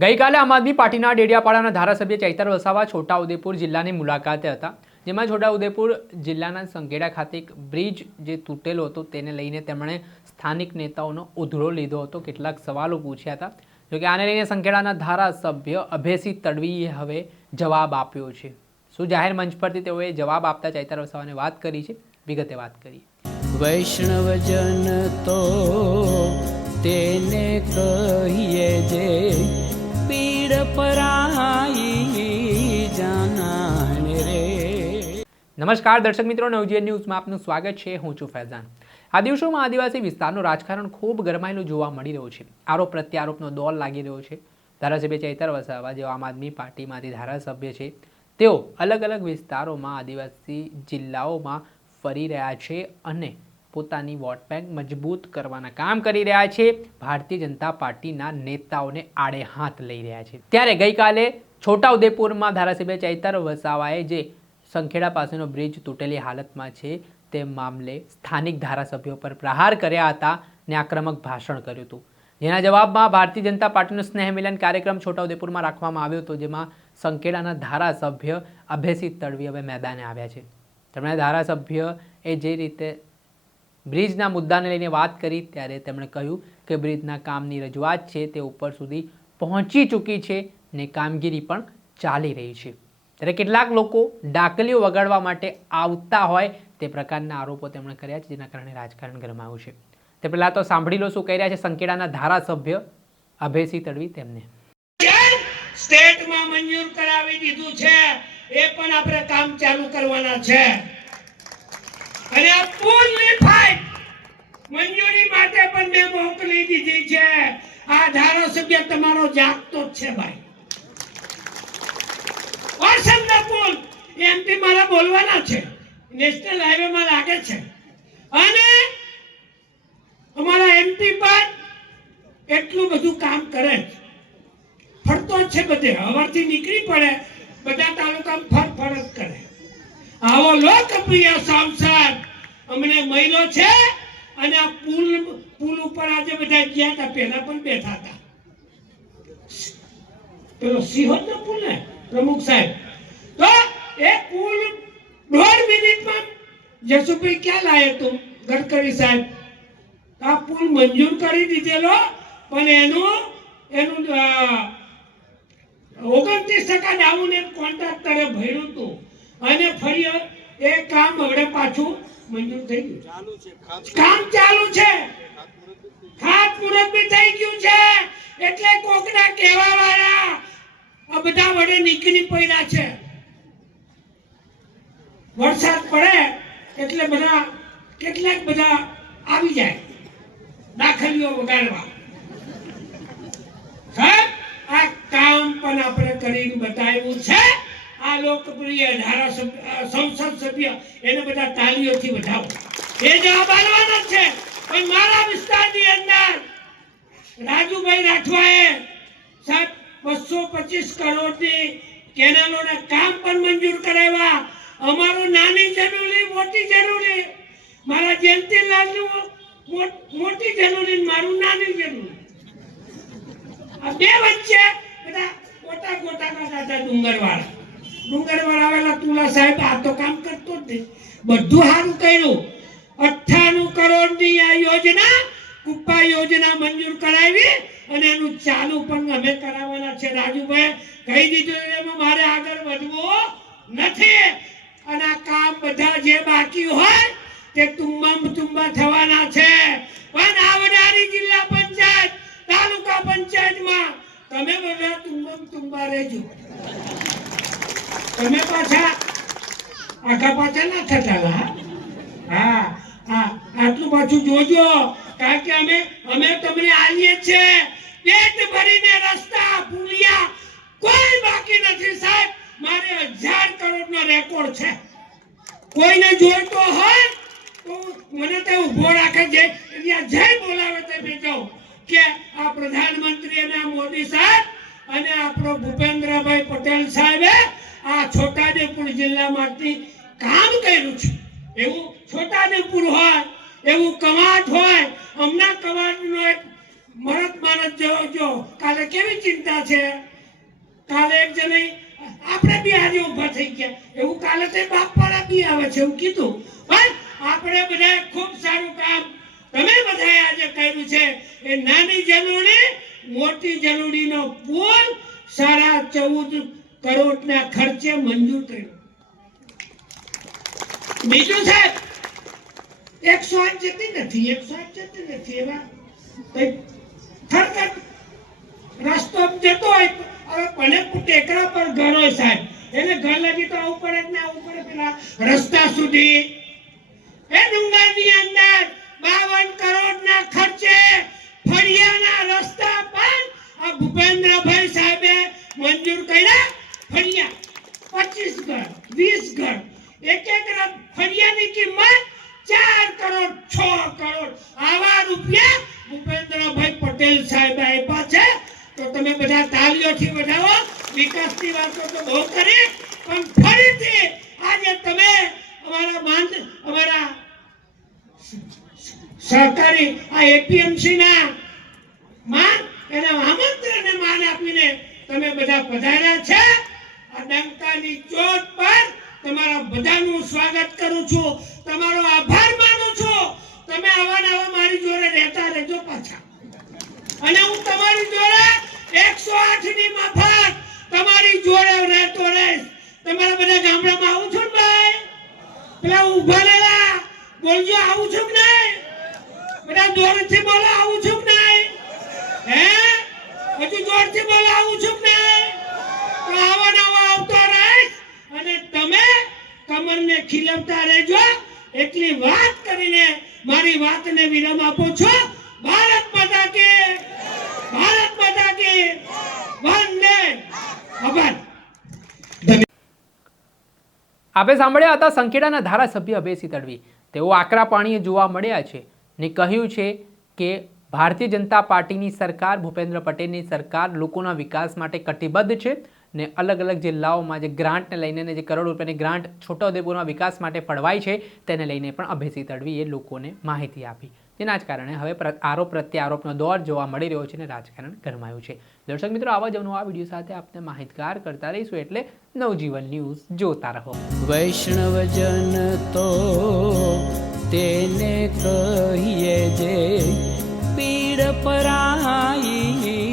ગઈકાલે આમ આદમી પાર્ટીના ડેડિયાપાડાના ધારાસભ્ય ચૈતર વસાવા છોટાઉદેપુર જિલ્લાની મુલાકાતે હતા, જેમાં છોટાઉદેપુર જિલ્લાના સંખેડા ખાતે એક બ્રિજ જે તૂટેલો હતો તેને લઈને તેમણે સ્થાનિક નેતાઓનો ઉધડો લીધો હતો, કેટલાક સવાલો પૂછ્યા હતા। જોકે આને લઈને સંખેડાના ધારાસભ્ય અભયસિંહ તડવીએ હવે જવાબ આપ્યો છે। શું જાહેર મંચ પરથી તેઓએ જવાબ આપતા ચૈતર વસાવાને વાત કરી છે, વિગતે વાત કરીએ। વૈષ્ણવજન તો તેને કહીએ જે પીડ પરાઈ જાનાને રે। નમસ્કાર દર્શક મિત્રો, નવજીવન ન્યૂઝમાં આપનું સ્વાગત છે। હું છું ફૈઝાન। આ દિવસોમાં આદિવાસી વિસ્તારનું રાજકારણ ખૂબ ગરમાયેલું જોવા મળી રહ્યું છે। આરોપ પ્રત્યારોપનો દોર લાગી રહ્યો છે। ધારાસભ્ય ચૈતર વસાવા જેઓ આમ આદમી પાર્ટીમાંથી ધારાસભ્ય છે, તેઓ અલગ અલગ વિસ્તારોમાં આદિવાસી જિલ્લાઓમાં ફરી રહ્યા છે અને પોતાની વોટ બેંક મજબૂત કરવાના કામ કરી રહ્યા છે। ભારતીય જનતા પાર્ટીના નેતાઓને આડે હાથ લઈ રહ્યા છે। ત્યારે ગઈકાલે છોટાઉદેપુરમાં ધારાસભ્ય ચૈતર વસાવાએ જે સંખેડા પાસેનો બ્રિજ તૂટેલી હાલતમાં છે તે મામલે સ્થાનિક ધારાસભ્યો પર પ્રહાર કર્યા હતા અને આક્રમક ભાષણ કર્યું હતું, જેના જવાબમાં ભારતીય જનતા પાર્ટીનો સ્નેહ મિલન કાર્યક્રમ છોટાઉદેપુરમાં રાખવામાં આવ્યો હતો, જેમાં સંખેડાના ધારાસભ્ય અભયસિંહ તડવી હવે મેદાને આવ્યા છે। તેમણે ધારાસભ્યએ જે રીતે બ્રિજના મુદ્દાને લઈને વાત કરી ત્યારે તેમણે કહ્યું કે બ્રિજના કામની રજૂઆત છે તે ઉપર સુધી પહોંચી ચૂકી છે ને કામગીરી પણ ચાલી રહી છે। ત્યારે કેટલાક લોકો ડાકલીઓ વગાડવા માટે આવતા હોય તે પ્રકારના આરોપો તેમણે કર્યા છે, જેના કારણે રાજકારણ ગરમાયું છે। તે પહેલા તો સાંભળી લો શું કહી રહ્યા છે સંખેડાના ધારાસભ્ય અભયસિંહ તડવી તેમને। સ્ટેટમાં મંજૂર કરાવી દીધું છે, એ પણ આપણે કામ ચાલુ કરવાના છે અને આ પુલની ફાઇટ મંજૂરી માટે પણ મેં મોકલી દીધી છે। આ ધારાસભ્ય તમારો જાગતો જ છે ભાઈ। વાસણના પુલ એમપી મારા બોલવાના છે, નેશનલ હાઈવે માં લાગે છે અને અમારા એમપી પર એટલું બધું કામ કરે છે, ફરતો જ છે બધે, હવારથી નીકળી પડે બધા તાલુકામાં ફર જ કરે। આવો લોકપ્રિય સાંસદ અમને મળ્યો છે અને આ પુલ ઉપર આજે બધા ગયા હતા, પહેલા પણ બેઠા હતા, પેલો સિંહોદનો પુલ ને પ્રમુખ સાહેબ, તો એ પુલ 1.5 મિનિટમાં જસુભાઈ ક્યાં લાયે તું ગડકરી સાહેબ, આ પુલ મંજૂર કરી દીધેલો પણ એનું 29% ડાઉન એ કોન્ટ્રાક્ટરે ભર્યું હતું અને ફરી એ કામ હવે પાછું મંજૂર થઈ ગયું, કામ ચાલુ છે, ખાતમુહૂર્ત બી થઈ ગયું છે। એટલે કોકના કહેવા વાળા આ બધા વડે નીકળી પડ્યા છે। વરસાદ પડે એટલે બધા કેટલાક બધા આવી જાય દાખલીઓ વગાડવા। સાહેબ આ કામ પણ આપણે કરીને બતાવ્યું છે। આ લોકપ્રિય સંસદ સભ્ય એને બધા તાળીઓથી વધાવો, એ જવાબ આલવાના છે। પણ મારા વિસ્તારની અંદર રાજુભાઈ રાઠવાએ સાહેબ 225 કરોડની કેનાલોના કામ પણ મંજૂર કરાવ્યા। અમારું નાની જનોલી મોટી જનોલી, મારા જયંતિલાલનું મોટી જનોલી, મારું નાની જનોલી, આ બે વચ્ચે બધા ગોટા ગોટા કાઢા ડુંગરવાળા આવેલા તુલા સાહેબ આ તો કામ કરતો જ નહીં, બધું સારું કર્યું। 98 કરોડની આ યોજના કુપ્પા યોજના મંજૂર કરાવી અને એનું ચાલુ પણ અમે કરાવવાના છે। રાજુભાઈ કહી દીધું એમાં મારે આગળ વધવું નથી અને આ કામ બધા જે બાકી હોય તે તુંબા થવાના છે। પણ આવનારી જિલ્લા પંચાયત તાલુકા પંચાયતમાં તમે બધા તુંબા રહેજો, તમે પાછા આગા પાછા ના થતા। હા હા આટલું પાછું જોજો, કારણ કે અમે તમને આલીએ છે પેટ ભરીને રસ્તા પુલિયા કોઈ બાકી નથી સાહેબ। મારે 1000 કરોડનો રેકોર્ડ છે, કોઈને જોઈતો હોય તો મને તો ઉભો રાખે છે, જય બોલાવે તે બે જાઉં કે આ પ્રધાનમંત્રી અને આ મોદી સાહેબ અને આપણો ભૂપેન્દ્રભાઈ પટેલ સાહેબે આ છોટાઉદેપુર જિલ્લામાંથી કામ કર્યું છે। એવું છોટાઉદેપુર હોય, એવું કવાંટ હોય, હમણાં કવાંટનો એક મરદ માણસ જો કાલે કેવી ચિંતા છે. કાલે એક જણે આપણે બી આજે ઊભા થઈ ગયા એવું કાલે તે બાપવાળા બી આવે છે એવું કીધું. પણ આપણે બધા ખૂબ સારું કામ તમે બધાએ આજે કર્યું છે. એ નાની જલુડી મોટી જલુડીનો પુલ 14.5 કરોડના ખર્ચે મંજૂર કર્યો. બીજું સાહેબ 108 જતી નથી એવા ખડખડ રસ્તો જતો હોય હવે ભલે ટેકરા પર ઘર હોય સાહેબ એને ઘર લગી તો આવું પડે જ ને આવું પડે પેલા રસ્તા સુધી એ ડુંગરની અંદર 52 કરોડના ખર્ચે ફળિયાના રસ્તા પણ આ ભૂપેન્દ્રભાઈ સાહેબે મંજૂર કર્યા. ફળિયા 25 ઘર 20 ઘર એક ફળિયાની કિંમત 4 કરોડ 6 કરોડ આવા રૂપિયા ભૂપેન્દ્રભાઈ પટેલ સાહેબ આપ્યા છે. તો તમે બધા તાળીઓથી વધાવો. વિકાસની વાતો તો બહુ કરી પણ ફરીથી આજે તમે અમારા સહકારી આ એપીએમસી ના માન એના આમંત્રણને માન આપીને તમે બધા પધાર્યા છે. આ ડંકાની ચોટ પર તમારા બધાનું સ્વાગત કરું છું. તમારો આભાર માનું છું. તમે આવા નવા મારી જોડે રહેતા રહેજો પાછા અને હું તમારી જોડે 108 ની મફત તમારી જોડે રહેતો રહીશ. તમારા બધા ગામડામાં આવું છું ને ભાઈ પેલા ઉભા રહેલા બોલજો આવું છું કે નહીં બધા જોરથી બોલો આવું છું કે નહીં હે બધું જોરથી બોલો આવું છું કે નહીં તો આવા નવા આવતો રહીશ અને તમે કમરને ખીલવતા રહેજો. એટલી વાત કરીને મારી વાતને વિરામ આપું છું. ભારત માતા કી વંદે આભાર. આપણે સાંભળ્યા હતા સંખેડાના ધારાસભ્ય અભયસિંહ તડવી. તેઓ આકરા પાણીએ જોવા મળ્યા છે ને કહ્યું છે કે ભારતીય જનતા પાર્ટીની સરકાર ભૂપેન્દ્ર પટેલની સરકાર લોકોના વિકાસ માટે કટિબદ્ધ છે ને અલગ અલગ જિલ્લાઓમાં જે ગ્રાન્ટને લઈને જે કરોડ રૂપિયાની ગ્રાન્ટ છોટાઉદેપુરના વિકાસ માટે ફળવાઈ છે તેને લઈને પણ અભયસિંહ તડવીએ લોકોને માહિતી આપી. તેના જ કારણે હવે આરોપ પ્રત્યે આરોપનો દોર જોવા મળી રહ્યો છે અને રાજકારણ ગરમાયું છે. દર્શક મિત્રો આવા જ નવા વિડીયો સાથે આપને માહિતગાર કરતા રહીશું એટલે નવજીવન ન્યૂઝ જોતા રહો. વૈષ્ણવજન તો તેને કહીએ જે પીડ પરાઈ